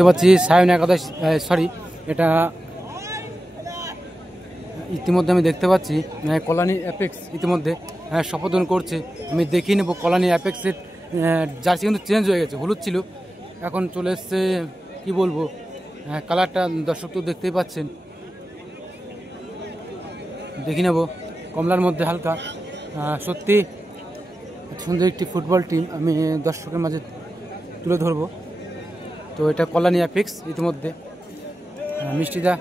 দেখতে পাচ্ছি সায়ন একাদশ, সরি এটা ইতিমধ্যে আমি দেখতে পাচ্ছি কল্যাণী অ্যাপেক্স ইতিমধ্যে শপথন করছে। আমি দেখিয়ে নেব কল্যাণী অ্যাপেক্সের জার্সি কিন্তু চেঞ্জ হয়ে গেছে, হলুদ ছিল এখন চলে এসছে কী বলবো কালারটা, দর্শক তো দেখতেই পাচ্ছেন। দেখি নেব কমলার মধ্যে হালকা, সত্যি সুন্দর একটি ফুটবল টিম আমি দর্শকের মাঝে তুলে ধরবো। তো এটা কল্যাণী অ্যাপেক্স, ইতিমধ্যে মিষ্টিদা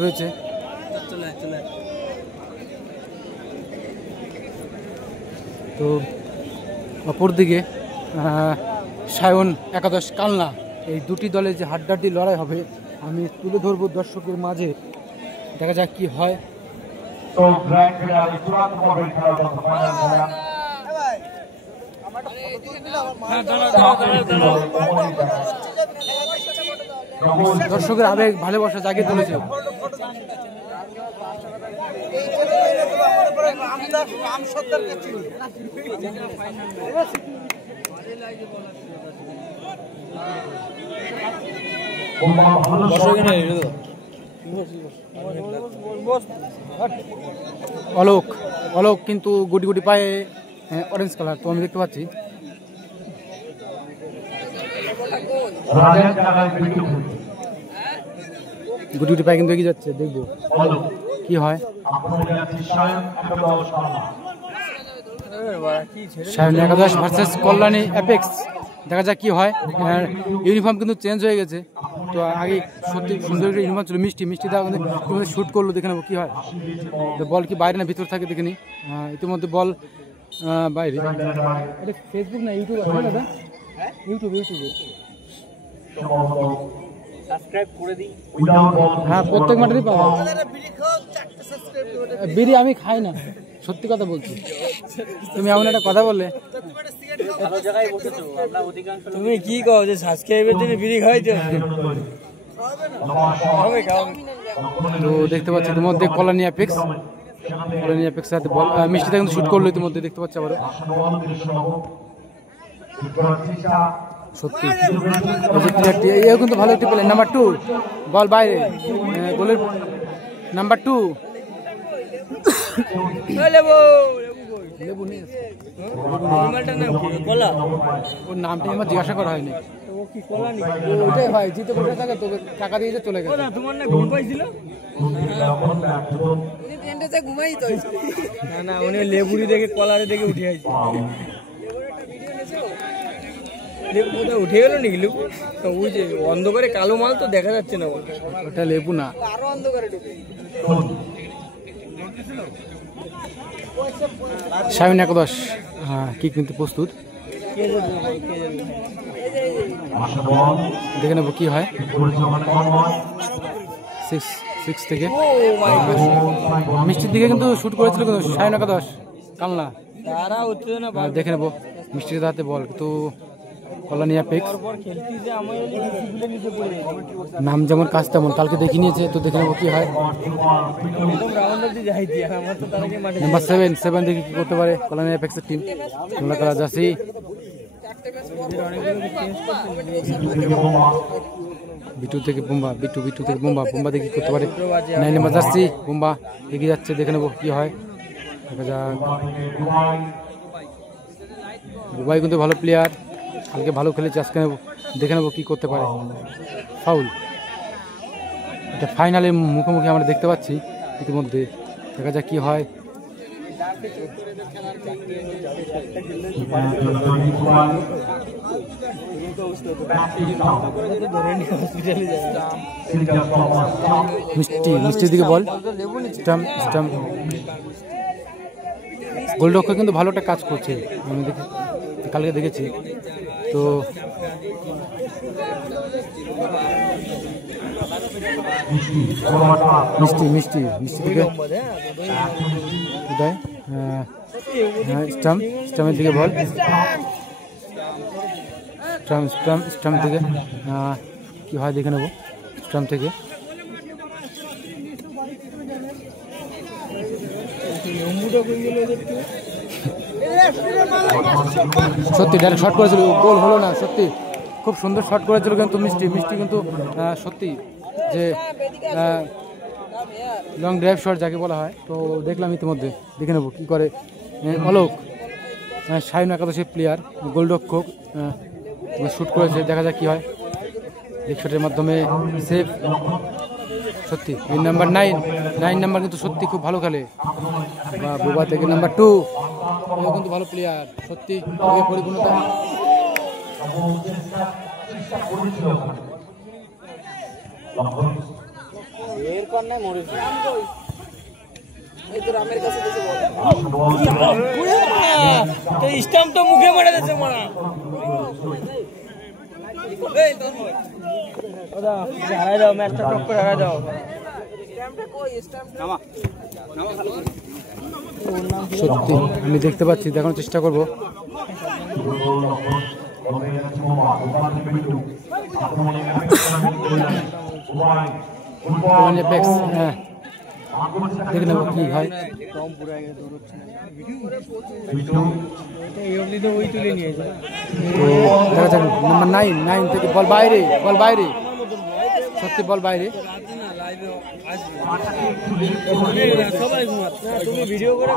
রয়েছে। তো অপরদিকে সায়ন একাদশ কালনা, এই দুটি দলে যে হাড্ডাহাড্ডি লড়াই হবে আমি তুলে ধরবো দর্শকের মাঝে, দেখা যাক কি হয়। দর্শকের আবেগ ভালোবাসা জাগিয়ে তুলেছে। অলোক অলোক কিন্তু গুটি গুটি পায়ে অরেঞ্জ কালার, তো আমি দেখতে পাচ্ছি গুটি গুটি পায়ে কিন্তু এগিয়ে যাচ্ছে, দেখবো কি হয়। সায়ন একাদশ ভার্সেস কল্যাণী অ্যাপেক্স, দেখা যাক কি হয়। ইউনিফর্ম কিন্তু চেঞ্জ হয়ে গেছে, তো আগে সত্যি সুন্দর একটা ইউনিফর্ম ছিল। মিষ্টিদা কিন্তু শ্যুট করলো, দেখে নেবো কী হয়। তো বল কি বাইরে না ভিতর থাকে দেখে নি। ইতিমধ্যে বল বাইরে। এটা ফেসবুক না ইউটিউব আছে দাদা? ইউটিউবে হ্যাঁ প্রত্যেক মাঠেরই পাওয়া। বিড়ি আমি খাই না, সত্যি কথা বলছি। তুমি এমন একটা কথা বললে, তুমি কি কও যে সাবস্ক্রাইবের জন্য বিড়ি খাইতে? তো দেখতে পাচ্ছি ইতিমধ্যে কল্যাণী অ্যাপেক্স সাথে বল মিষ্টিদা কিন্তু শুট করলো ইতিমধ্যে, দেখতে পাচ্ছি আবারও। সত্যি এও কিন্তু ভালো একটি প্লেয়ার। নাম্বার 2 বল বাইরে, গোলের নাম্বার 2 ওর নামটা আমার জিজ্ঞাসা করা হয়নি। ওটাই ভাই জিতে বসে থাকে, তোকে টাকা দিয়ে চলে গেছে। তোমার না ঘুম পাইছিল না, উনি লেবুরি দেখে কলারে দেখে উঠে আইছে। লেবু কোথায় উঠে গেল নাকি? লেবু ওই যে অন্ধকারে কালো মাল তো দেখা যাচ্ছে না, ওটা লেবু না, আরো অন্ধকারে ঢুকে। সায়ন একাদশ কি কিন্তু প্রস্তুত, দেখে নেবো কি হয়। 6 থেকে মিষ্টির দিকে কিন্তু শুট করেছিল কিন্তু সায়ন একাদশ কালনা, দেখে নেবো মিষ্টির হাতে বল। কিন্তু কল্যাণী অ্যাপেক্স নাম যেমন কাজ তেমন, কালকে দেখে নিয়েছে, তো দেখে নেবো কি হয়। নাম্বার 7 দেখে কি করতে পারে কল্যাণী অ্যাপেক্সের টিম। তোমরা কারা যাচ্ছি বিটু থেকে বোম্বা, বিটু থেকে বোম্বা দেখে কি করতে পারে। 9 নাম্বার যাচ্ছি বোম্বা এগিয়ে যাচ্ছে, দেখে নেবো কি হয়। দেখা যাক, বুবাই কিন্তু ভালো প্লেয়ার, কালকে ভালো খেলেছে, আজকে দেখে নেবো কি করতে পারে। ফাউল, এটা ফাইনালে মুখোমুখি আমরা দেখতে পাচ্ছি ইতিমধ্যে, দেখা যাক কি হয়। মিষ্টির দিকে বল, স্টাম্প গোলরক্ষক কিন্তু ভালো একটা কাজ করছে, আমি কালকে দেখেছি। তো মিষ্টি থেকে স্টাম্পের দিকে বল, স্টাম্প থেকে কি হয় দেখে নেবো। স্টাম্প থেকে সত্যি ডাইরেক্ট শট করেছিল, গোল হলো না। সত্যি খুব সুন্দর শট করেছিল কিন্তু মিষ্টি কিন্তু সত্যি যে লং ড্রাইভ শট যাকে বলা হয়। তো দেখলাম ইতিমধ্যে, দেখে নেবো কী করে অলোক, শাহিন একাদশের প্লেয়ার, গোলরক্ষক, শ্যুট করেছে, দেখা যাক কী হয়। শটের মাধ্যমে সেভ, সত্যি এই নাম্বার 9 নাম্বার কিন্তু সত্যি খুব ভালো খেলে, বা বোবা থেকে নাম্বার 2 এও কিন্তু ভালো প্লেয়ার, সত্যি পরিপূর্ণতা। স্টাম্পটা মুখে মারা যাচ্ছে মারা হারাই দাও, ম্যাচটা টপ করে হারাই দাও। সত্যি আমি দেখতে পাচ্ছি, দেখানোর চেষ্টা করবো। হ্যাঁ, দেখে নেবো কি হয়। দেখা যাক নাম্বার 9 থেকে বল বাইরে, সত্যি বল বাইরে। তুমি ভিডিও করে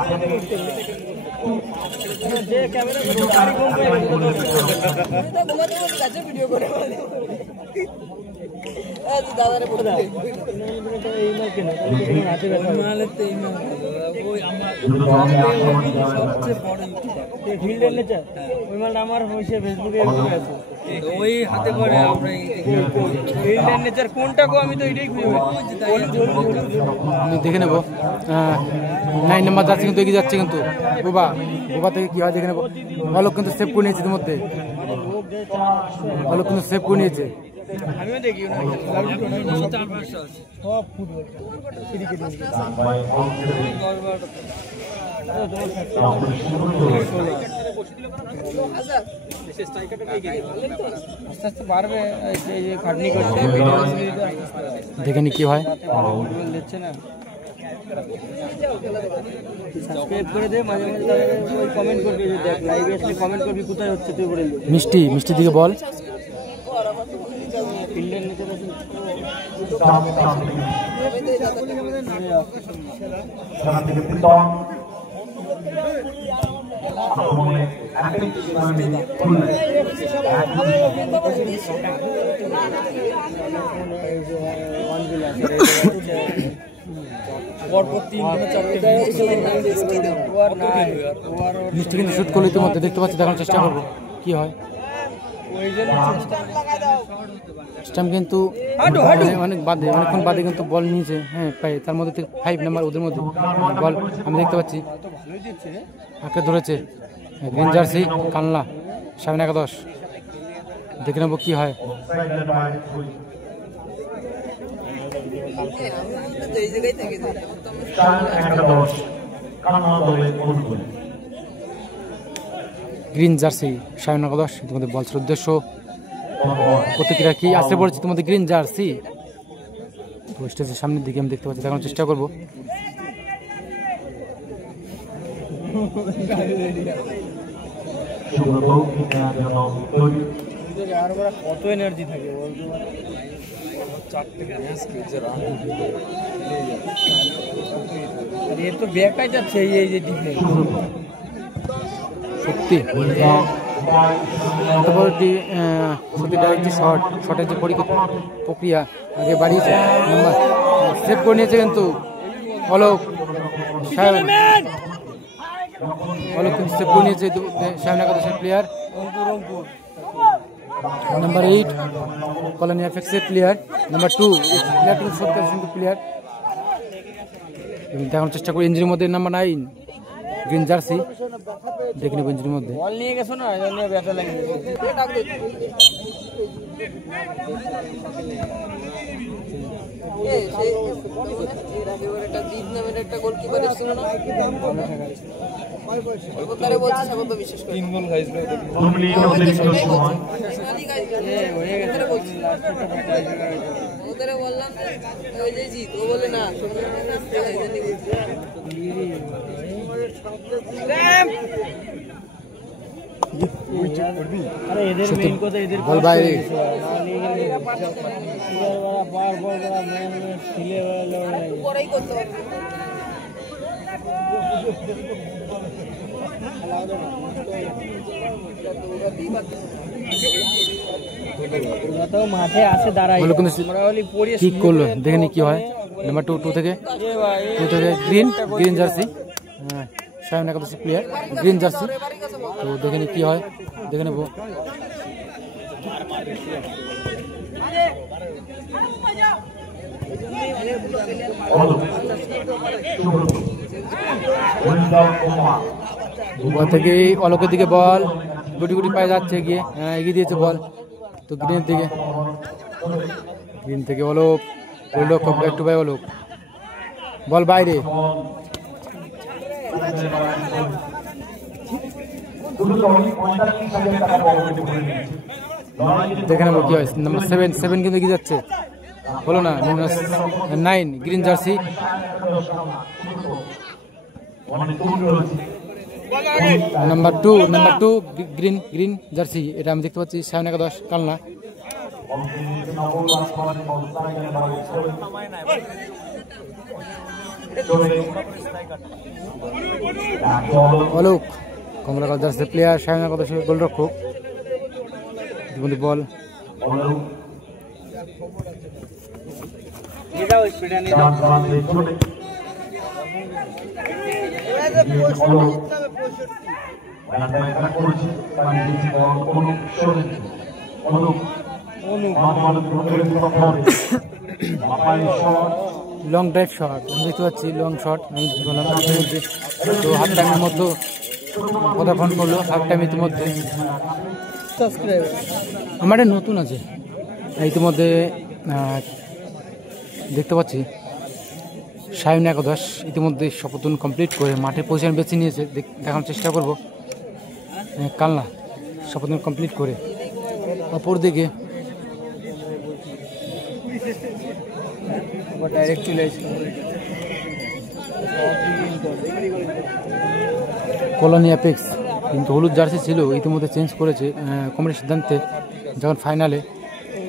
আমার ফেসবুকে ওই হাতে করে নেচার কোনটা গো, আমি তো এটাই আমি দেখে নেবো। 9 নাম্বার যাচ্ছে কিন্তু এগিয়ে যাচ্ছে, কিন্তু বোবা থেকে কি হয় দেখে নেবো। অলোক কিন্তু সেভ করে নিয়েছে ইতিমধ্যে, অলোক কিন্তু সেভ করে নিয়েছে। আমিও দেখি সব ফুটবল আস্তে আস্তে বাড়বে, খাটনি করছে, দেখে নি কি হয়। দিচ্ছে না, সাবস্ক্রাইব করে দে, মাঝে মাঝে কমেন্ট করবি, দেখ লাইভে আসলে কমেন্ট করবি কোথায় হচ্ছে তুই বলে দিবি। মিষ্টি দিকে বল, ফিল্ডের নিচে মিষ্টি কিন্তু শুট করলে ইতিমধ্যে দেখতে পাচ্ছি, দেখানোর চেষ্টা করবো কি হয়। স্টাম্প কিন্তু অনেকক্ষণ বাদে কিন্তু বল নিয়েছে, হ্যাঁ পাই, তার মধ্যে থেকে 5 নাম্বার ওদের মধ্যে বল আমি দেখতে পাচ্ছি, আঁকে ধরেছে গ্রিন জার্সি কানলা শাহিন একাদশ। দেখে নেবো কি হয়। গ্রিন জার্সি শাহিন একাদশ, তোমাদের বলছের উদ্দেশ্য প্রতিক্রিয়া কি আসতে পড়েছে তোমাদের গ্রিন জার্সি। তো স্টেজের সামনের দিকে আমি দেখতে পাচ্ছি, দেখানোর চেষ্টা করবো। কত এনার্জি থাকে এর তো ব্যাকটাই যাচ্ছে, এই যে ডিফেন্স সত্যি সত্যি ডাইরেক্ট শটের যে প্রক্রিয়া আগে বাড়িয়েছে, সেভ করে নিয়েছে কিন্তু অলোক কিন্তু সেভ করে নিয়েছে শাহিন একাদশের প্লেয়ার নাম্বার 8 কলোনি এফএক্সের প্লেয়ার, নাম্বার 2 প্লেয়ার কিন্তু সত্যি সুন্দর প্লেয়ার। দেখানোর চেষ্টা করি ইঞ্জিনের মধ্যে নাম্বার 9 গ্রিন জার্সি, দেখে নেব ইঞ্জিনের মধ্যে বল নিয়ে গেছো না, ব্যথা লাগে। বললাম বল বাইরে। মাঠে আসে দাঁড়াই ঠিক করলো, দেখে নি কি হয়। নাম্বার 2 থেকে গ্রিন জার্সি, সায়ন একাদশী প্লেয়ার, গ্রিন জার্সি। তো দেখে নি কি হয়, দেখে নেবো। বল থেকে অলোকের দিকে বল গুটি গুটি পায়ে যাচ্ছে, এগিয়ে দিয়েছে বল তো গ্রিনের দিকে। গ্রিন থেকে অলোক, গোলরক্ষক ব্যাক টু ব্যাক অলোক, বল বাইরে। দেখে নেবো কি হয়। নাম্বার 7 কিন্তু এগিয়ে যাচ্ছে, হলো না। 9 green jersey, number 2 green jersey. এটা আমি দেখতে পাচ্ছি সায়ন একাদশ কালনা। অলোক কমলাকাল জার্সি প্লেয়ার, সায়ন একাদশের গোলরক্ষক। বল লং ড্রাইভ শট আমি দেখতে পাচ্ছি, লং শট আমি বললাম। তো হাফ টাইমের মধ্যে পদার্পণ করলো, হাফ টাইম ইতিমধ্যে। আমার এটা নতুন আছে ইতিমধ্যে দেখতে পাচ্ছি। সায়ন একাদশ ইতিমধ্যে শপথন কমপ্লিট করে মাঠে পজিশন বেছে নিয়েছে, দেখানোর চেষ্টা করব। কালনা শপথন কমপ্লিট করে অপর দিকে ডাইরেক্ট চলে আসছে কলোনি অ্যাপেক্স। কিন্তু হলুদ জার্সি ছিল, ইতিমধ্যে চেঞ্জ করেছে কমিটির সিদ্ধান্তে যখন ফাইনালে।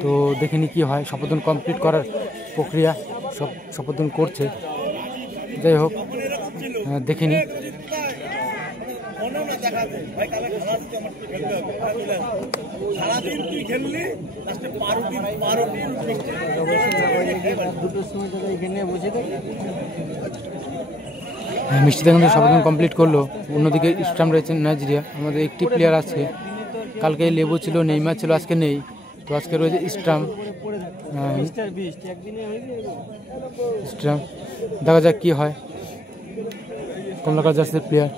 তো দেখিনি কি হয়, শপথন কমপ্লিট করার প্রক্রিয়া শপথন করছে। যাই হোক দেখিনি। মিষ্টি দেখুন শপথন কমপ্লিট করলো। অন্যদিকে স্টাম্প রয়েছে নাইজেরিয়া। আমাদের একটি প্লেয়ার আছে, কালকে লেবু ছিল, নেইমার ছিল, আজকে নেই। তো আজকে রয়েছে স্টাম্প। দেখা যাক কি হয়। কমলাকাল জার্সির প্লেয়ার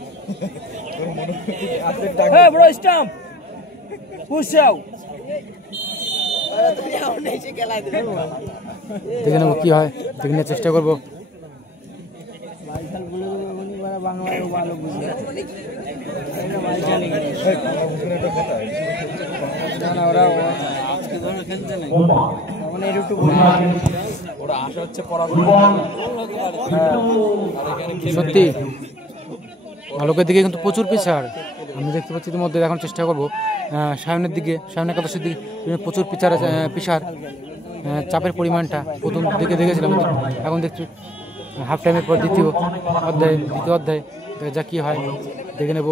দেখে নেবো কি হয়, দেখে নেওয়ার চেষ্টা করবো। সত্যি আলোকের দিকে কিন্তু প্রচুর পিছার আমি দেখতে পাচ্ছি। ইতিমধ্যে দেখানোর চেষ্টা করবো সায়নের দিকে, সায়ন একাদশের দিকে প্রচুর পিছার চাপের পরিমাণটা প্রথম দিকে দেখেছিলাম, এখন দেখছি হাফ টাইমের পর দ্বিতীয় অধ্যায় যা কি হয় দেখে নেব।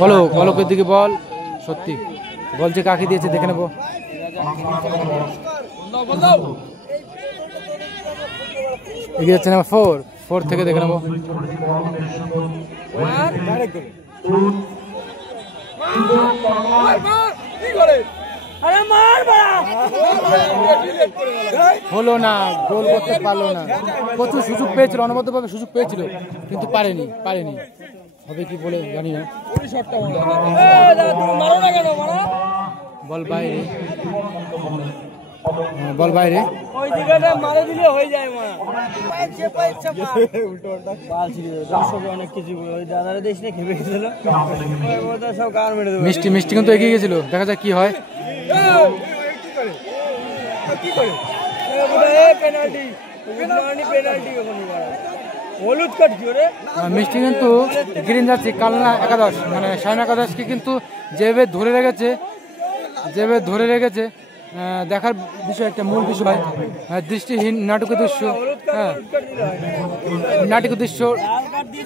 বলো বলকের দিকে বল, সত্যি বল যে কাকে দিয়েছে দেখে নেব। এগিয়ে যাচ্ছে নাম্বার 4 থেকে দেখে নেব। হলো না, গোল করতে পারলো না। প্রচুর সুযোগ পেয়েছিল, অনবদ্যভাবে সুযোগ পেয়েছিল কিন্তু পারেনি। হবে কি বলে জানি না। বল বাইরে, বল বাইরে। ওই জায়গাটা মারা দিলে হয়ে যায় মা। অনেক কিছু ওই দাদারা দেশ নিয়ে খেপে গেছিল, সব কার মেরে দেবে। মিষ্টি কিন্তু এগিয়ে গেছিল, দেখা যাক কি হয়। হলুদ কাট কি রে মিষ্টি কিন্তু গ্রিন জার্সি কালনা একাদশ মানে শাইন একাদশকে কিন্তু যেভাবে ধরে রেখেছে দেখার বিষয় একটা মূল বিষয় দৃষ্টিহীন নাটকের দৃশ্য নাটকের দৃশ্য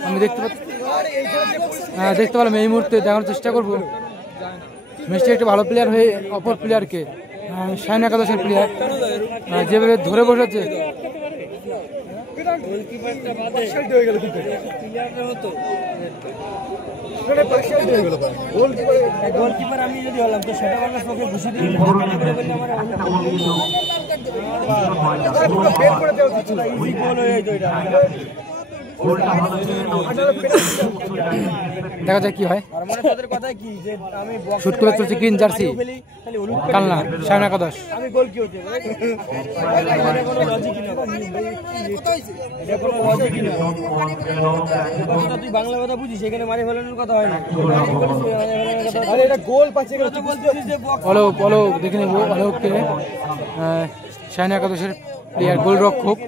আমি দেখতে পেলাম এই মুহূর্তে দেখানোর চেষ্টা করব মিষ্টি একটা ভালো প্লেয়ার হয়ে অপর প্লেয়ারকে শাইন একাদশের প্লেয়ার যেভাবে ধরে বসেছে গোলকিপার আমি যদি হলাম তো সেটা আমার চোখে ঘুষি দিয়ে দেখা যায় কি হয় শুট করে চলছে গ্রিন জার্সি কালনা শাইন একাদশ আমি গোল কি হচ্ছে তুই বাংলা কথা বুঝিস এখানে মারি ফেলানোর কথা হয় না গোল পাচ্ছে অলোক দেখে নেব অলোককে শাইন একাদশের প্লেয়ার গোলরক্ষক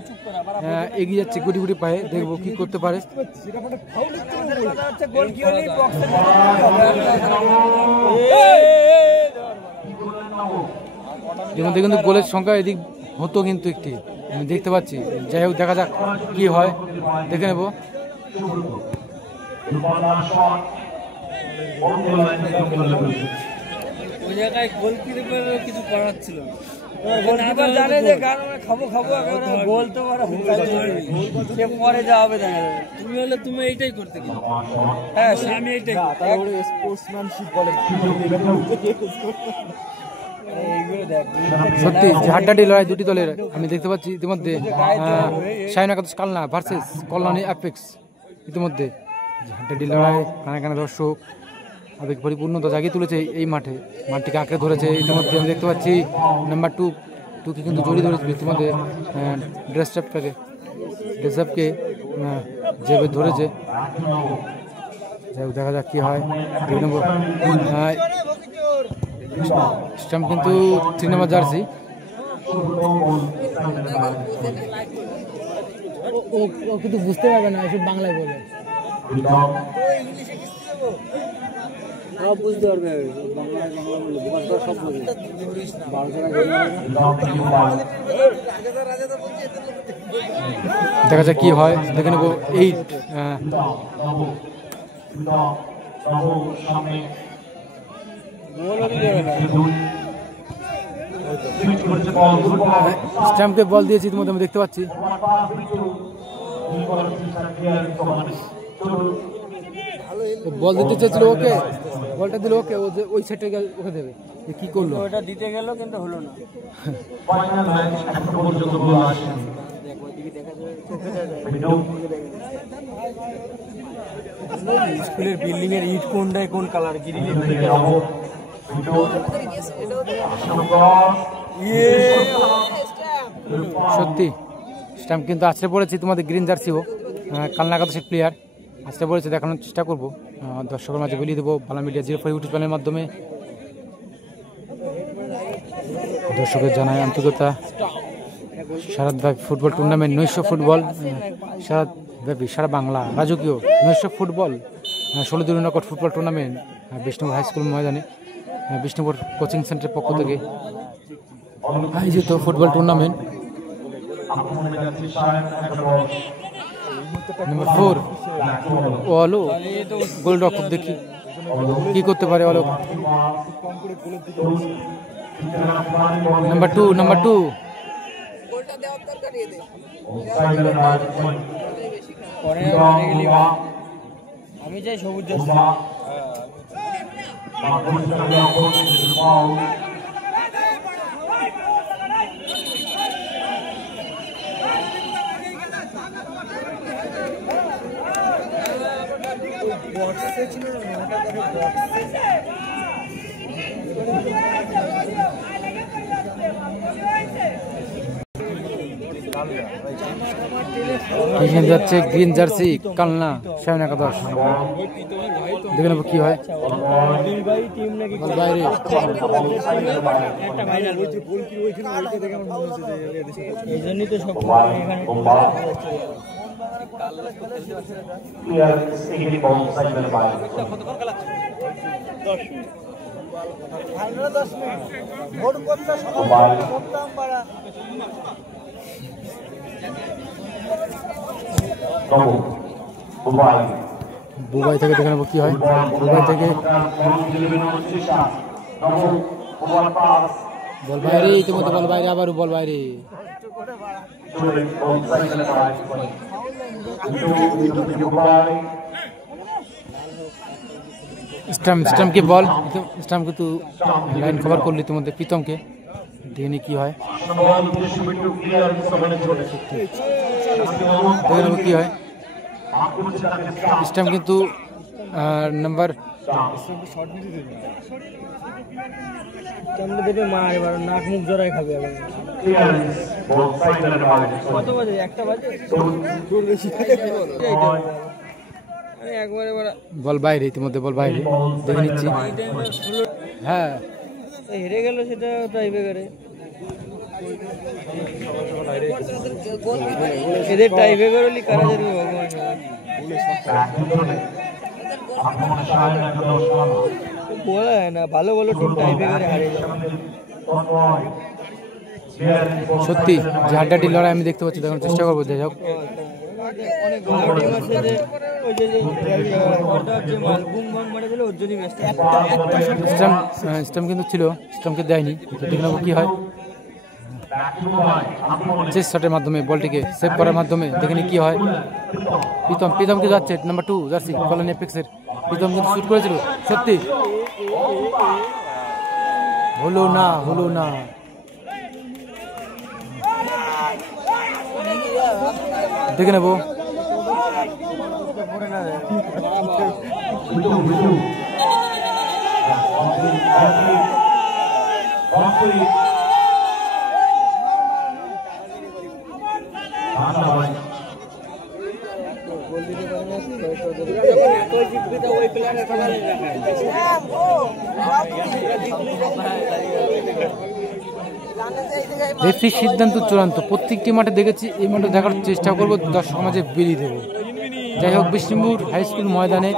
এগিয়ে যাচ্ছে গুটি গুটি পায়ে দেখবো কি করতে পারে এর মধ্যে কিন্তু গোলের সংখ্যা এদিক হতো কিন্তু একটি আমি দেখতে পাচ্ছি যাই হোক দেখা যাক কি হয় দেখে নেব ওই জায়গায় গোলকিপার কিছু করার ছিল গোলকিপার জানে যে খাবো গোল তো সে পরে যাবে দেখা যাবে তুমি হলে তুমি এইটাই করতে হ্যাঁ আমি এইটাই স্পোর্টসম্যানশিপ বলে সত্যি ঝাড়ডাটি লড়াই দুটি দলের আমি দেখতে পাচ্ছি ইতিমধ্যে শাইন একাদশ কালনা ভার্সেস কল্যাণী অ্যাপেক্স ইতিমধ্যে ঝাড়ডাটি লড়াই কানে কানে দর্শক আবেগ পরিপূর্ণতা জাগিয়ে তুলেছে এই মাঠটিকে আঁকড়ে ধরেছে ইতিমধ্যে আমি দেখতে পাচ্ছি নাম্বার টুকে কিন্তু জড়িয়ে ধরেছে ইতিমধ্যে ড্রেসআপকে যেভাবে ধরেছে যাই হোক দেখা যাক কি হয় 2 নম্বর স্টাম্প কিন্তু 3 নম্বর জার্সি ও কিন্তু বুঝতে পারবে না এসব বাংলায় বলে বুঝতে পারবে দেখা যাক কি হয় দেখে নেবো 8 স্ট্যাম্পকে বল দিয়েছি ইতিমধ্যে আমি দেখতে পাচ্ছি বল দিতে চেয়েছিল ওকে বলটা দিল ওকে ওই সেটে ওকে দেবে কি করলো ওটা দিতে গেল কিন্তু হলো না স্কুলের বিল্ডিং এর ইট কোনটায় কোন কালার গ্রিলে সত্যি স্ট্যাম্প কিন্তু আছড়ে পড়েছে তোমাদের গ্রিন জার্সিও কালনা একাদশের প্লেয়ার আছড়ে পড়েছে দেখানোর চেষ্টা করবো দর্শকের মাঝে বলিয়ে দেবো বাংলা মিডিয়া 04 ইউটিউব চ্যানেলের মাধ্যমে দর্শকের জানায় আন্তরিকতা সারাব্যাপী ফুটবল টুর্নামেন্ট নৈশ ফুটবল সারাব্যাপী সারা বাংলা রাজকীয় নৈশ ফুটবল 16 দিন knockout football tournament Bishnupur high school ময়দানে বিষ্ণুপুর কোচিং সেন্টারের পক্ষ থেকে আয়োজিত ফুটবল টুর্নামেন্ট নাম্বার 4 অলোক গোলরক্ষক দেখি কি করতে পারে অলোক নাম্বার 2 আমি চাই সবুজ এখানে যাচ্ছে গ্রিন জার্সি কালনা 7 একাদশ। দেখে নেবো কি হয়। বাইরে বুবাই থেকে দেখে নেবো কি হয়। বুবাই থেকে বল বাইরে, ইতিমধ্যে বল বাইরে, আবারও বল বাইরে। স্টাম কি বল, স্টাম কিন্তু লাইন কভার করলো ইতিমধ্যে প্রীতমকে। দেখে কি হয়, দেখে নেবো কি হয়। স্টাম কিন্তু নাম্বার দেবে মা, এবার নাক মুখ জড়াই খাবে। কত বাজে? 1টা বাজে। বল বাইরে, ইতিমধ্যে বল বাইরে, দেখে নিচ্ছি। হ্যাঁ হেরে গেল, সেটা টাইব্রেকারে। এদের টাইব্রেকার হলে কারা যাবে ভগবান। বলা হয় না, ভালো ভালো টিম টাইব্রেকারে হারে যায়। সত্যি যে হাড্ডাহাড্ডি লড়াই আমি দেখতে পাচ্ছি, দেখানোর চেষ্টা করবো। যাই হোক, অনেক ভালো টিম আছে যে ওই যে মালগুম ভাঙ মারে দিল, ওর জন্যই ম্যাচটা। স্টাম কিন্তু ছিল, স্টামকে দেয়নি। দেখে নেবো কি হয়। চেস শটের মাধ্যমে বলটিকে সেভ করার মাধ্যমে দেখে কি হয়। প্রীতম কি যাচ্ছে নাম্বার 2 জার্সি কল্যাণী এপেক্সের। প্রীতম কিন্তু শুট করেছিল, সত্যি হলো না। দেখে নেবো। রেফারির সিদ্ধান্ত চূড়ান্ত। প্রত্যেকটি মাঠে দেখেছি, এই মাঠে দেখার চেষ্টা করবো, দর্শক সমাজে বেরিয়ে দেবো। যাই হোক, বিষ্ণুপুর হাই স্কুল ময়দানে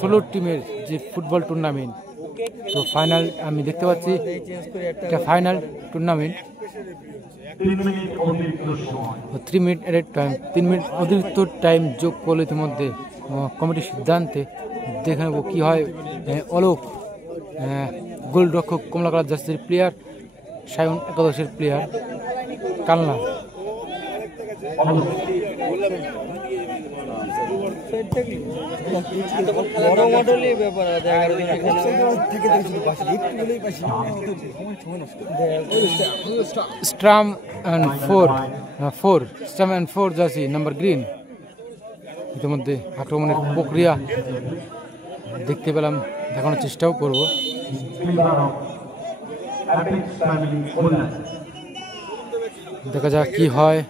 16 টিমের যে ফুটবল টুর্নামেন্ট, তো ফাইনাল আমি দেখতে পাচ্ছি। এটা ফাইনাল টুর্নামেন্ট। 3 মিনিট এট টাইম, 3 মিনিট অতিরিক্ত টাইম যোগ করলো ইতিমধ্যে কমিটির সিদ্ধান্তে। দেখে নেবো কি হয়। অলোক গোলরক্ষক, কমলা কালার জার্সির প্লেয়ার, সায়ন একাদশের player Kalna. Stamp and 4 jersey number green. ইতিমধ্যে আক্রমণের প্রক্রিয়া দেখতে পেলাম, দেখানোর চেষ্টাও করব। দেখা যাক কি হয়।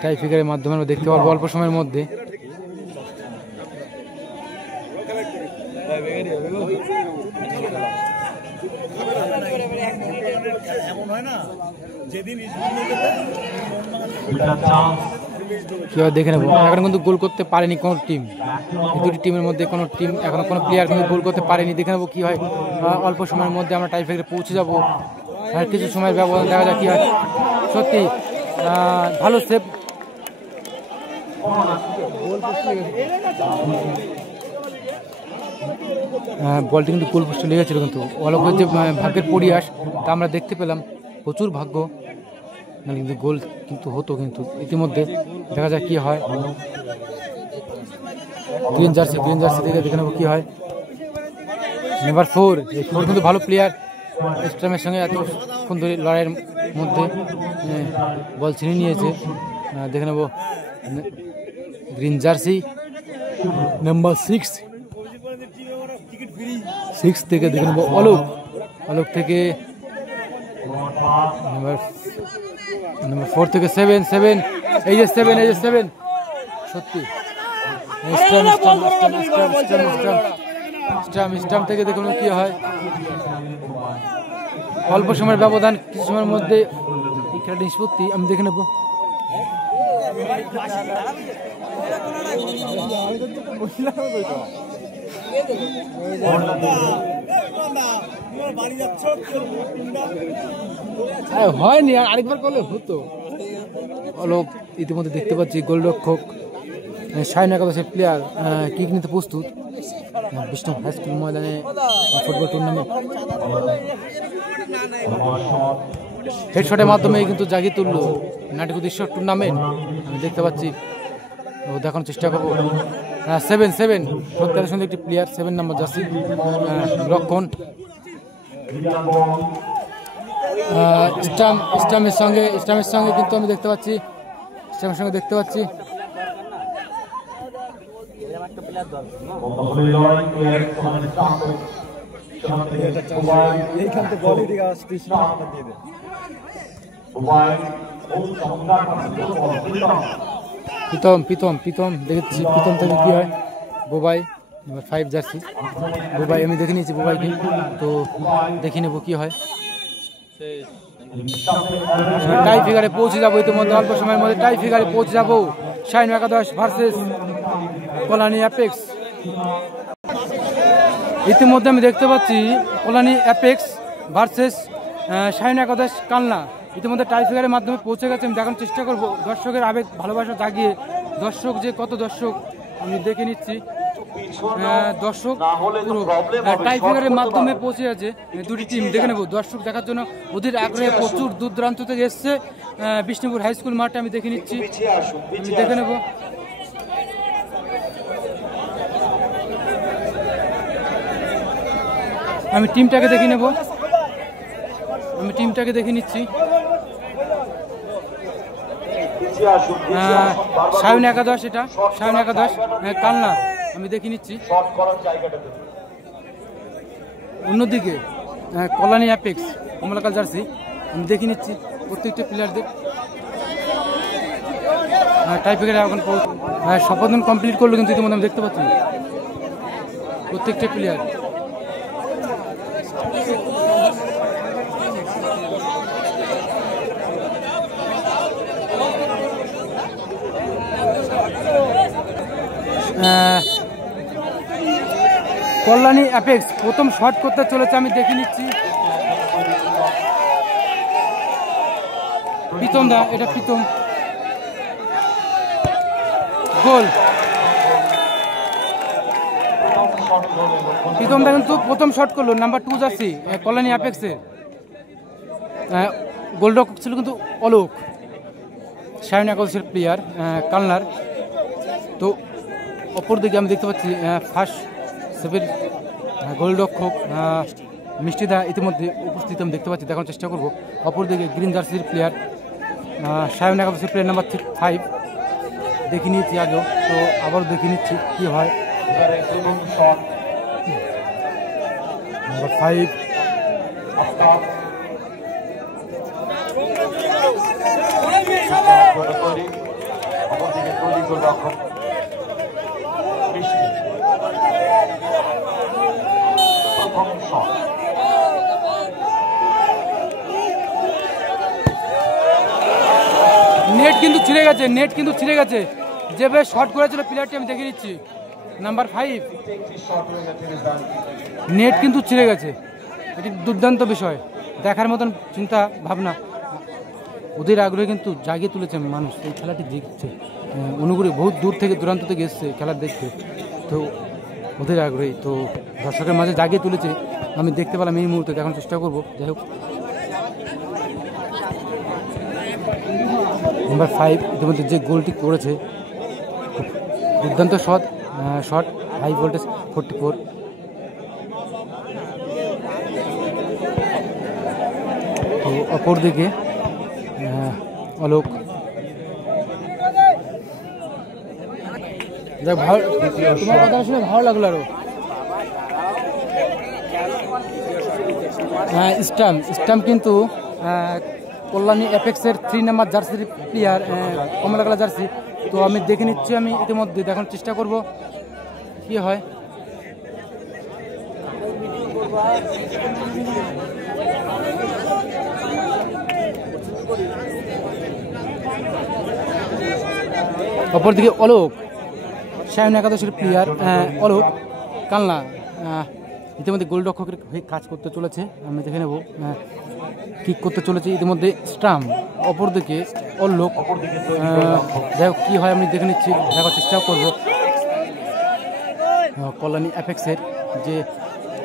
টাই ফিগারের মাধ্যমে আমরা দেখতে পারবো অল্প সময়ের মধ্যে। কি হয় দেখে নেবো। এখন কিন্তু গোল করতে পারেনি কোনো টিম, দুটি টিমের মধ্যে কোনো টিম এখনো কোনো প্লেয়ার কিন্তু গোল করতে পারেনি। দেখে নেবো কি হয়। অল্প সময়ের মধ্যে আমরা টাই ফিগারে পৌঁছে যাবো। আর কিছু সময়ের ব্যবধান, দেখা যাক কি হয়। সত্যি ভালো সেভ। বলটি কিন্তু গোল পোস্টে লেগেছিল, কিন্তু অলকের যে ভাগ্যের পরিহাস তা আমরা দেখতে পেলাম। প্রচুর ভাগ্য, নাহলে কিন্তু গোল কিন্তু হতো। কিন্তু ইতিমধ্যে দেখা যাক কি হয়। গ্রিন জার্সি থেকে দেখে নেবো কি হয়। নাম্বার 4 কিন্তু ভালো প্লেয়ার, স্টামের সঙ্গে এত সুন্দর লড়াইয়ের মধ্যে বল ছিনিয়ে নিয়েছে। দেখে নেবো গ্রিন জার্সি নাম্বার 6 থেকে দেখে নেবো অলোক থেকে নাম্বার নাম্বার 4 থেকে 7 এই যে 7 সত্যি স্টাম্প থেকে দেখুন কি হয়। অল্প সময়ের ব্যবধান, কিছু সময়ের মধ্যে এই খেলাটি নিষ্পত্তি আমি দেখে নেব। হয়নি, আরেকবার করলে হতো। অলোক ইতিমধ্যে দেখতে পাচ্ছি গোলরক্ষক শাহিন একাদশের প্লেয়ার কিক নিতে প্রস্তুত। বিষ্ণু হাই স্কুল ময়দানে ফুটবল টুর্নামেন্ট হেডশটের মাধ্যমে কিন্তু জাগিয়ে তুললো নাটক দৃশ্য টুর্নামেন্ট আমি দেখতে পাচ্ছি। ও দেখানোর চেষ্টা করবো। 7 প্রত্যাশার সঙ্গে একটি প্লেয়ার 7 নম্বর জার্সি লক্ষণ। স্টামের সঙ্গে কিন্তু আমি দেখতে পাচ্ছি, স্টামের সঙ্গে দেখতে পাচ্ছি প্রীতম দেখেছি। প্রীতম থেকে কি হয় বোবাই নাম্বার 5 জার্সি বোবাই আমি দেখে নিয়েছি বোবাইকে, তো দেখে নেবো কি হয়। টাই ফিগারে পৌঁছে যাবো ইতিমধ্যে, অল্প সময়ের মধ্যে টাই ফিগারে পৌঁছে যাবো। শাহিন একাদশ ভার্সেস কল্যাণী অ্যাপেক্স। ইতিমধ্যে আমি দেখতে পাচ্ছি কল্যাণী অ্যাপেক্স ভার্সেস শাহিন একাদশ কালনা ইতিমধ্যে টাই ফিগারের মাধ্যমে পৌঁছে গেছে। আমি দেখানোর চেষ্টা করবো দর্শকের আবেগ ভালোবাসা জাগিয়ে, দর্শক যে কত দর্শক আমি দেখে নিচ্ছি। দর্শক টাই ফিগারের মাধ্যমে পৌঁছে আছে দুটি টিম, দেখে নেবো। দর্শক দেখার জন্য ওদের আগ্রহে প্রচুর দূর দূরান্ত থেকে এসছে বিষ্ণুপুর হাই স্কুল মাঠে আমি দেখে নিচ্ছি, আমি দেখে নেবো। আমি টিমটাকে দেখে নেব, আমি টিমটাকে দেখে নিচ্ছি। শাহিন একাদশ, এটা শাহিন একাদশ কালনা আমি দেখে নিচ্ছি। অন্যদিকে কল্যাণী অ্যাপেক্স কমলাকাল জার্সি আমি দেখে নিচ্ছি প্রত্যেকটা প্লেয়ারদের। টাইপিকের এখন শপথন কমপ্লিট করলো কিন্তু ইতিমধ্যে আমি দেখতে পাচ্ছি প্রত্যেকটা প্লেয়ার। কল্যাণী অ্যাপেক্স প্রথম শট করতে চলেছে আমি দেখে নিচ্ছি। প্রীতম দা, এটা প্রীতম গোল। প্রীতম দা কিন্তু প্রথম শট করলো নাম্বার 2 জার্সি কল্যাণী অ্যাপেক্সের। গোলরক্ষক ছিল কিন্তু অলোক, শাহিন একাদশের প্লেয়ার কালনার। তো অপরদিকে আমি দেখতে পাচ্ছি ফার্স্ট সেভের গোলরক্ষক মিষ্টিদা ইতিমধ্যে উপস্থিত আমি দেখতে পাচ্ছি, দেখার চেষ্টা করবো। অপরদিকে গ্রিন জার্সির প্লেয়ার শাহিন একাদশের প্লেয়ার নাম্বার 5 দেখে নিয়েছি আগেও, তো আবারও দেখে নিচ্ছি কি হয়। নাম্বার 5 নেট কিন্তু ছিঁড়ে গেছে, নেট কিন্তু ছিঁড়ে গেছে। যেভাবে শট করেছিল প্লেয়ারটি আমি দেখে নিচ্ছি নাম্বার 5, নেট কিন্তু ছিঁড়ে গেছে। এটি দুর্দান্ত বিষয়, দেখার মতন চিন্তা ভাবনা। ওদের আগ্রহে কিন্তু জাগিয়ে তুলেছে মানুষ, এই খেলাটি দেখছে অনুগুড়ে বহুত দূর থেকে দূরান্ত থেকে এসছে খেলা দেখতে। তো ওদের আগ্রহী তো দর্শকের মাঝে জাগিয়ে তুলেছে আমি দেখতে পেলাম এই মুহূর্তে, দেখানোর চেষ্টা করবো। যাই হোক নাম্বার 5 ইতিমধ্যে যে গোলটি করেছে দুর্দান্ত শট হাই ভোল্টেজ 44। তো অপরদিকে অলোক, তোমার কথা শুনে ভালো লাগলো আরো। স্টাম্প কিন্তু কল্যাণী অ্যাপেক্সের 3 নম্বর জার্সির প্লেয়ার, কমলা কালার জার্সি। তো আমি দেখে নিচ্ছি, আমি ইতিমধ্যে দেখানোর চেষ্টা করব কি হয়। অপরদিকে অলোক, সায়ন একাদশের প্লেয়ার অলোক কালনা, ইতিমধ্যে গোলরক্ষকের হয়ে কাজ করতে চলেছে। আমি দেখে নেব কিক করতে চলেছে ইতিমধ্যে স্টাম। অপরদিকে অলোক, যাই হোক কী হয় আমি দেখে নিচ্ছি, দেখার চেষ্টা করব। কল্যাণী অ্যাপেক্সের যে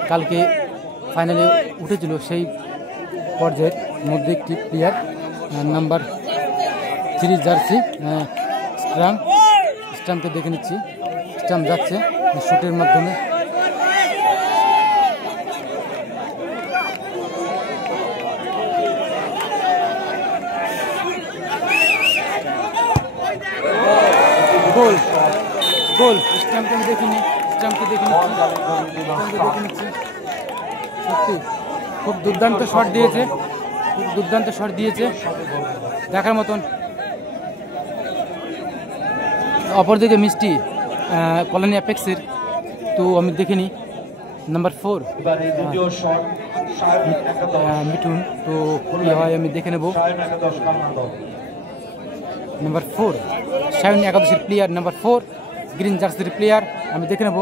কালকে ফাইনালে উঠেছিল সেই পর্যায়ের মধ্যে একটি প্লেয়ার, নাম্বার 3 জার্সি স্টামকে দেখে নিচ্ছি। স্টাম যাচ্ছে শুটের মাধ্যমে। গোল গোল স্টামকে আমি দেখিনি, স্টামকে দেখে নিচ্ছি। সত্যি খুব দুর্দান্ত শট দিয়েছে, খুব দুর্দান্ত শট দিয়েছে, দেখার মতন। অপরদিকে মিষ্টি, কল্যাণী অ্যাপেক্সের, তো আমি দেখিনি নাম্বার 4 মিঠুন। তো কী হয় আমি দেখে নেব। নাম্বার 4 সায়ন একাদশের প্লেয়ার, নাম্বার 4 গ্রিন জার্সির প্লেয়ার, আমি দেখে নেব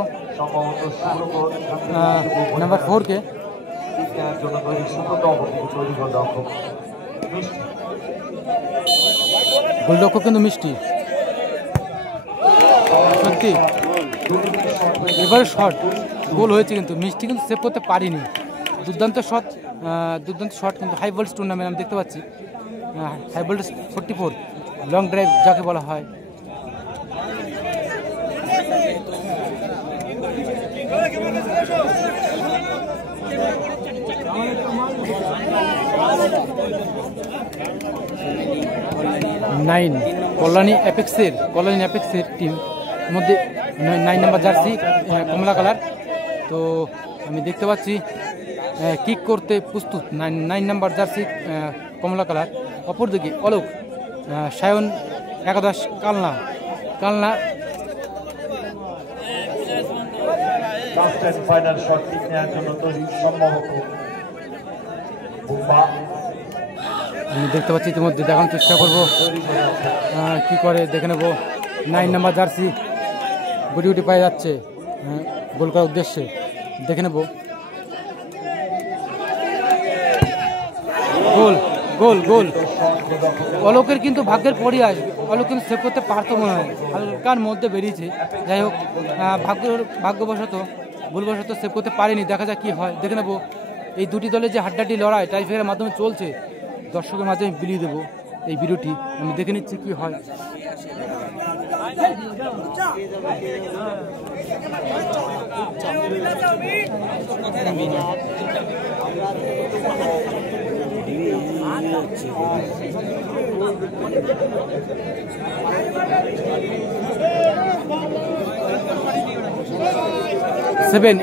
নাম্বার 4কে। গোলরক্ষক কিন্তু মিষ্টি, সত্যি এবারে শট গোল হয়েছে, কিন্তু মিষ্টি কিন্তু সেভ করতে পারিনি। দুর্দান্ত শট, দুর্দান্ত শট কিন্তু হাই ভোল্টেজ টুর্নামেন্ট আমি দেখতে পাচ্ছি। হাই ভোল্টেজ 44 লং ড্রাইভ যাকে বলা হয়। নাইন কল্যাণী অ্যাপেক্সের টিম মধ্যে 9 নম্বর জার্সি কমলা কালার। তো আমি দেখতে পাচ্ছি কিক করতে প্রস্তুত 9 নম্বর জার্সি কমলা কালার। অপরদিকে অলোক, সায়ন একাদশ কালনা আমি দেখতে পাচ্ছি ইতিমধ্যে দেখানোর চেষ্টা করবো কি করে, দেখে নেব। 9 নম্বর জার্সি গুটি গুটি পায়ে যাচ্ছে গোল করার উদ্দেশ্যে, দেখে নেব। গোল গোল গোল অলোকের কিন্তু ভাগ্যের পরিহাস, অলোক কিন্তু সেভ করতে পারতো মনে হয়, হালকার মধ্যে বেরিয়েছে। যাই হোক ভাগ্যবশত ভুলবশত সেভ করতে পারেনি, দেখা যাক কি হয়, দেখে নেব। এই দুটি দলের যে হাড্ডাহাড্ডি লড়াই টাইফেয়ারের মাধ্যমে চলছে, দর্শকের মাধ্যমে বিলিয়ে দেবো এই ভিডিওটি, আমি দেখে নিচ্ছি কি হয়।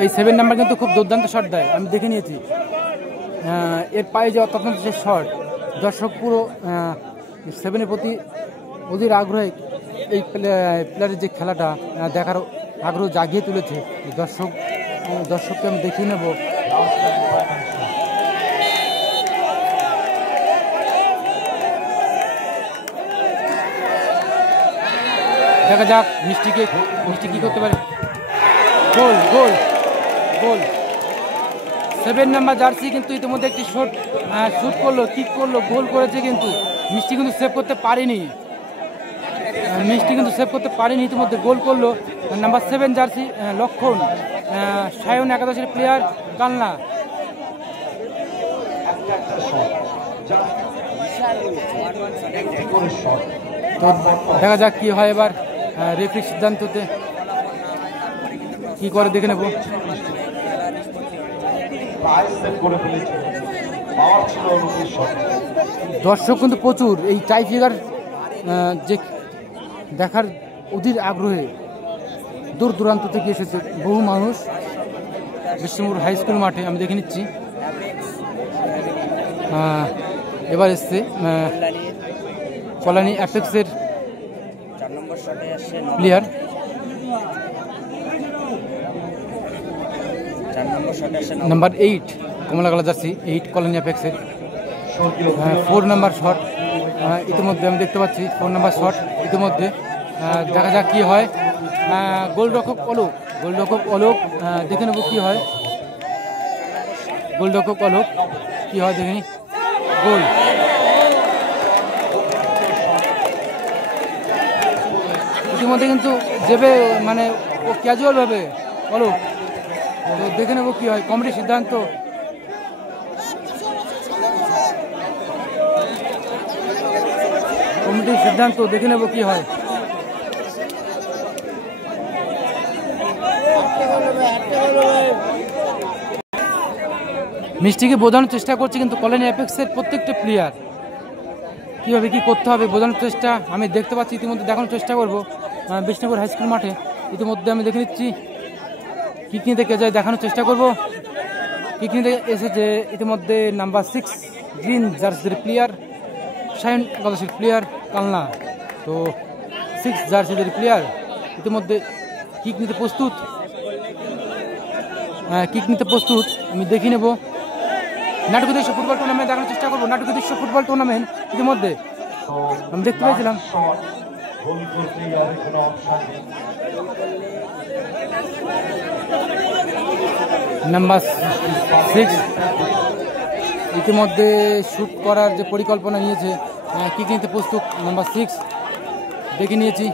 এই 7 নাম্বার কিন্তু খুব দুর্দান্ত শট দেয়, আমি দেখে নিয়েছি। এর পায়ে যে অত্যন্ত যে শট, দর্শক পুরো 7-এর প্রতি অধীর আগ্রহে এই প্লেয়ারের যে খেলাটা দেখার আগ্রহ জাগিয়ে তুলেছে। দর্শককে আমি দেখিয়ে নেব। দেখা যাক মিষ্টি কি করতে পারে। গোল গোল গোল 7 নাম্বার জার্সি কিন্তু ইতিমধ্যে একটি শুট করলো, কিক করলো, গোল করেছে, কিন্তু মিষ্টি কিন্তু সেভ করতে পারেনি। ইতিমধ্যে গোল করলো নাম্বার 7 জার্সি লক্ষণ, সায়ন একাদশের প্লেয়ার কালনা। তো দেখা যাক কি হয় এবার রেফারির সিদ্ধান্ততে কি করে, দেখে নেব। দর্শক কিন্তু প্রচুর, এই টাই ফিগার যে দেখার অধীর আগ্রহে দূর দূরান্ত থেকে এসেছে বহু মানুষ বিষ্ণুপুর হাই স্কুল মাঠে, আমি দেখে নিচ্ছি। এবার এসছে কল্যাণী অ্যাপেক্সের 4 নম্বর শটে আসছে প্লেয়ার। 4 নম্বর শটে আসছে নাম্বার 8 কমলা কালার জার্সি 8 কল্যাণী অ্যাপেক্সের 4 নাম্বার শট ইতিমধ্যে আমি দেখতে পাচ্ছি। 4 নাম্বার শট ইতিমধ্যে দেখা যাক কি হয়। গোলরক্ষক অলোক দেখে নেব কি হয়। গোলরক্ষক অলোক কি হয় দেখে নি। গোল ইতিমধ্যে কিন্তু যেবে মানে ও ক্যাজুয়াল ভাবে অলোক, তো দেখে নেব কি হয়। কমিটির সিদ্ধান্ত দেখে নেব কি হয়। মিষ্টিকে বোঝানোর চেষ্টা করছে কিন্তু কল্যাণী অ্যাপেক্সের প্রত্যেকটা প্লেয়ার কীভাবে কী করতে হবে বোঝানোর চেষ্টা আমি দেখতে পাচ্ছি। ইতিমধ্যে দেখানোর চেষ্টা করবো বিষ্ণুপুর হাই স্কুল মাঠে। ইতিমধ্যে আমি দেখে নিচ্ছি কিকনি থেকে যাই, দেখানোর চেষ্টা করব। কিকনি থেকে এসেছে ইতিমধ্যে নাম্বার 6 গ্রিন জার্সির প্লেয়ার, শাইন একাদশের প্লেয়ার কালনা। তো 6 জার্সিদের প্লেয়ার ইতিমধ্যে কিক নিতে প্রস্তুত। আমি দেখে নেব। নাটকীয় দৃশ্য ফুটবল টুর্নামেন্ট দেখানোর চেষ্টা করবো। নাটকীয় দৃশ্য ফুটবল টুর্নামেন্ট ইতিমধ্যে আমি দেখতে পেয়েছিলাম। নাম্বার 6 ইতিমধ্যে শুট করার যে পরিকল্পনা নিয়েছে, কিক নিতে প্রস্তুত। নাম্বার 6 দেখে নিয়েছি।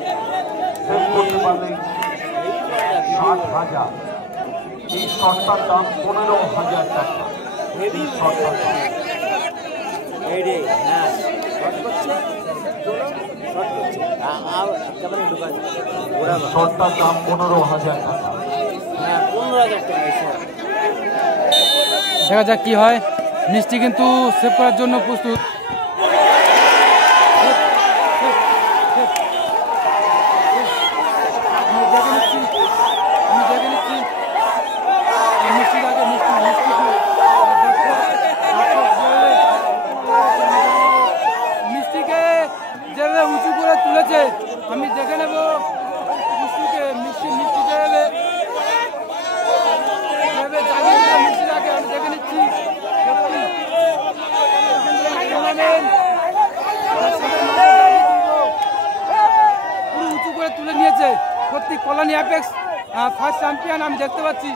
এই শটটার দাম 15,000 টাকা। শটটার দাম 15,000 টাকা। দেখা যাক কি হয়। মিষ্টি কিন্তু সেভ করার জন্য প্রস্তুত। মিষ্টিকে যেভাবে উঁচু করে তুলেছে আমি দেখে নেব। মিষ্টি যেভাবে মিষ্টিটাকে আমি দেখে নিচ্ছি। পুরো উঁচু করে তুলে নিয়েছে। সত্যি কল্যাণী অ্যাপেক্স ফার্স্ট চ্যাম্পিয়ন আমি দেখতে পাচ্ছি।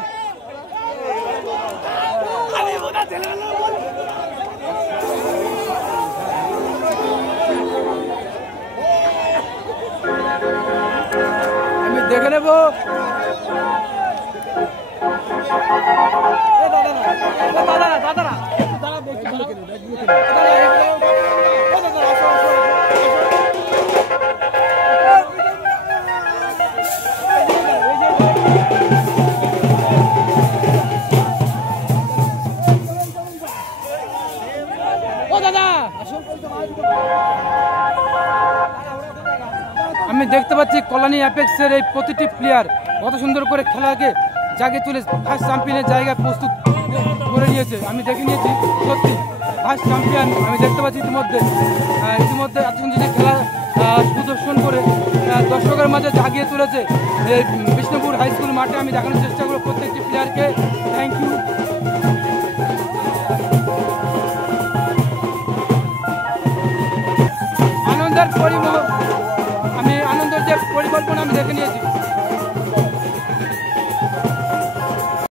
আমি দেখে নেব। আমি দেখতে পাচ্ছি কল্যাণী অ্যাপেক্সের এই প্রতিটি প্লেয়ার কত সুন্দর করে খেলাকে জাগিয়ে তুলে ফার্স্ট চ্যাম্পিয়নের জায়গায় প্রস্তুত করে নিয়েছে। আমি দেখে নিয়েছি সত্যি ফার্স্ট চ্যাম্পিয়ন আমি দেখতে পাচ্ছি। ইতিমধ্যে এত সুন্দর যে খেলা প্রদর্শন করে দর্শকের মাঝে জাগিয়ে তুলেছে এই বিষ্ণুপুর হাই স্কুল মাঠে। আমি দেখানোর চেষ্টা করব প্রত্যেকটি প্লেয়ারকে। Thank you. আনন্দের পরিমল